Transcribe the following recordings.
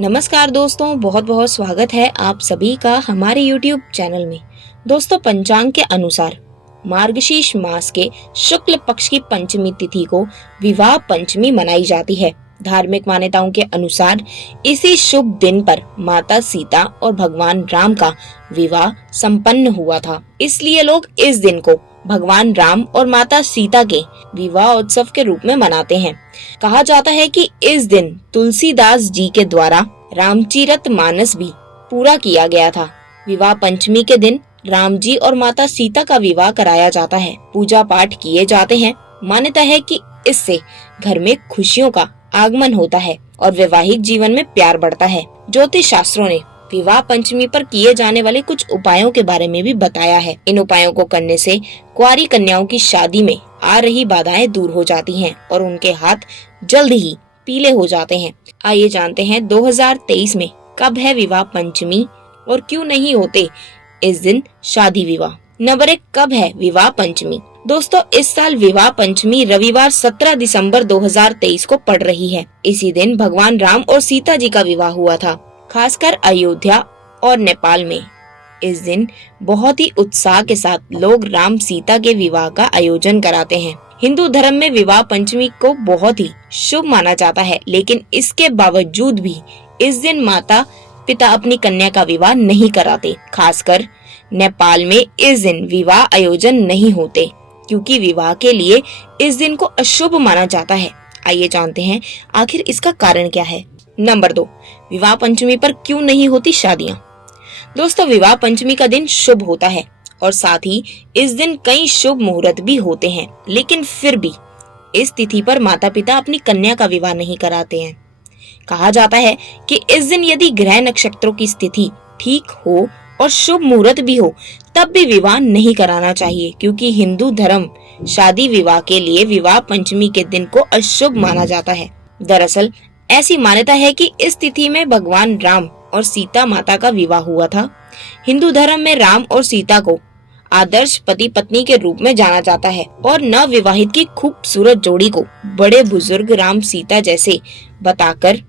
नमस्कार दोस्तों, बहुत बहुत स्वागत है आप सभी का हमारे YouTube चैनल में। दोस्तों, पंचांग के अनुसार मार्गशीर्ष मास के शुक्ल पक्ष की पंचमी तिथि को विवाह पंचमी मनाई जाती है। धार्मिक मान्यताओं के अनुसार इसी शुभ दिन पर माता सीता और भगवान राम का विवाह संपन्न हुआ था, इसलिए लोग इस दिन को भगवान राम और माता सीता के विवाह उत्सव के रूप में मनाते हैं। कहा जाता है कि इस दिन तुलसीदास जी के द्वारा रामचरित मानस भी पूरा किया गया था। विवाह पंचमी के दिन राम जी और माता सीता का विवाह कराया जाता है, पूजा पाठ किए जाते हैं। मान्यता है कि इससे घर में खुशियों का आगमन होता है और वैवाहिक जीवन में प्यार बढ़ता है। ज्योतिष शास्त्रों ने विवाह पंचमी पर किए जाने वाले कुछ उपायों के बारे में भी बताया है। इन उपायों को करने से कुंवारी कन्याओं की शादी में आ रही बाधाएं दूर हो जाती हैं और उनके हाथ जल्द ही पीले हो जाते हैं। आइए जानते हैं 2023 में कब है विवाह पंचमी और क्यों नहीं होते इस दिन शादी विवाह। नंबर 1, कब है विवाह पंचमी। दोस्तों, इस साल विवाह पंचमी रविवार 17 दिसंबर 2023 को पड़ रही है। इसी दिन भगवान राम और सीता जी का विवाह हुआ था। खासकर अयोध्या और नेपाल में इस दिन बहुत ही उत्साह के साथ लोग राम सीता के विवाह का आयोजन कराते हैं। हिंदू धर्म में विवाह पंचमी को बहुत ही शुभ माना जाता है, लेकिन इसके बावजूद भी इस दिन माता पिता अपनी कन्या का विवाह नहीं कराते। खासकर नेपाल में इस दिन विवाह आयोजन नहीं होते, क्योंकि विवाह के लिए इस दिन को अशुभ माना जाता है। आइए जानते हैं आखिर इसका कारण क्या है। नंबर 2, विवाह पंचमी पर क्यों नहीं होती शादियां। दोस्तों, विवाह पंचमी का दिन शुभ होता है और साथ ही इस दिन कई शुभ मुहूर्त भी होते हैं, लेकिन फिर भी इस तिथि पर माता पिता अपनी कन्या का विवाह नहीं कराते हैं। कहा जाता है कि इस दिन यदि ग्रह नक्षत्रों की स्थिति ठीक हो और शुभ मुहूर्त भी हो, तब भी विवाह नहीं कराना चाहिए, क्योंकि हिंदू धर्म शादी विवाह के लिए विवाह पंचमी के दिन को अशुभ माना जाता है। दरअसल ऐसी मान्यता है कि इस तिथि में भगवान राम और सीता माता का विवाह हुआ था। हिंदू धर्म में राम और सीता को आदर्श पति पत्नी के रूप में जाना जाता है और नव विवाहित की खूबसूरत जोड़ी को बड़े बुजुर्ग राम सीता जैसे बताकर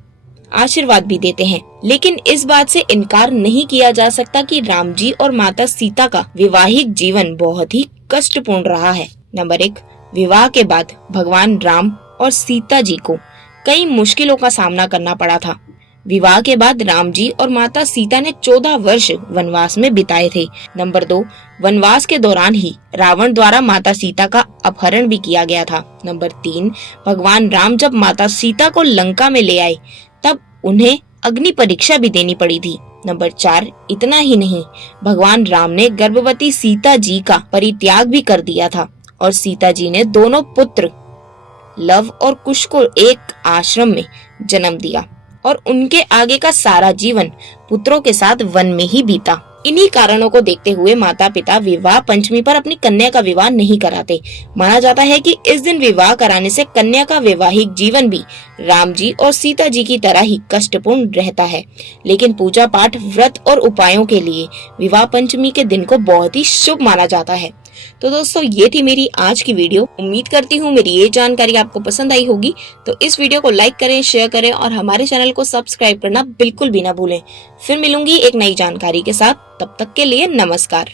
आशीर्वाद भी देते हैं। लेकिन इस बात से इनकार नहीं किया जा सकता कि राम जी और माता सीता का वैवाहिक जीवन बहुत ही कष्टपूर्ण रहा है। नंबर 1, विवाह के बाद भगवान राम और सीता जी को कई मुश्किलों का सामना करना पड़ा था। विवाह के बाद राम जी और माता सीता ने 14 वर्ष वनवास में बिताए थे। नंबर 2, वनवास के दौरान ही रावण द्वारा माता सीता का अपहरण भी किया गया था। नंबर 3, भगवान राम जब माता सीता को लंका में ले आए तब उन्हें अग्नि परीक्षा भी देनी पड़ी थी। नंबर 4, इतना ही नहीं, भगवान राम ने गर्भवती सीता जी का परित्याग भी कर दिया था और सीता जी ने दोनों पुत्र लव और कुश को एक आश्रम में जन्म दिया और उनके आगे का सारा जीवन पुत्रों के साथ वन में ही बीता। इन्हीं कारणों को देखते हुए माता पिता विवाह पंचमी पर अपनी कन्या का विवाह नहीं कराते। माना जाता है कि इस दिन विवाह कराने से कन्या का वैवाहिक जीवन भी राम जी और सीता जी की तरह ही कष्टपूर्ण रहता है। लेकिन पूजा पाठ, व्रत और उपायों के लिए विवाह पंचमी के दिन को बहुत ही शुभ माना जाता है। तो दोस्तों, ये थी मेरी आज की वीडियो। उम्मीद करती हूँ मेरी ये जानकारी आपको पसंद आई होगी। तो इस वीडियो को लाइक करें, शेयर करें और हमारे चैनल को सब्सक्राइब करना बिल्कुल भी ना भूलें। फिर मिलूंगी एक नई जानकारी के साथ। तब तक के लिए नमस्कार।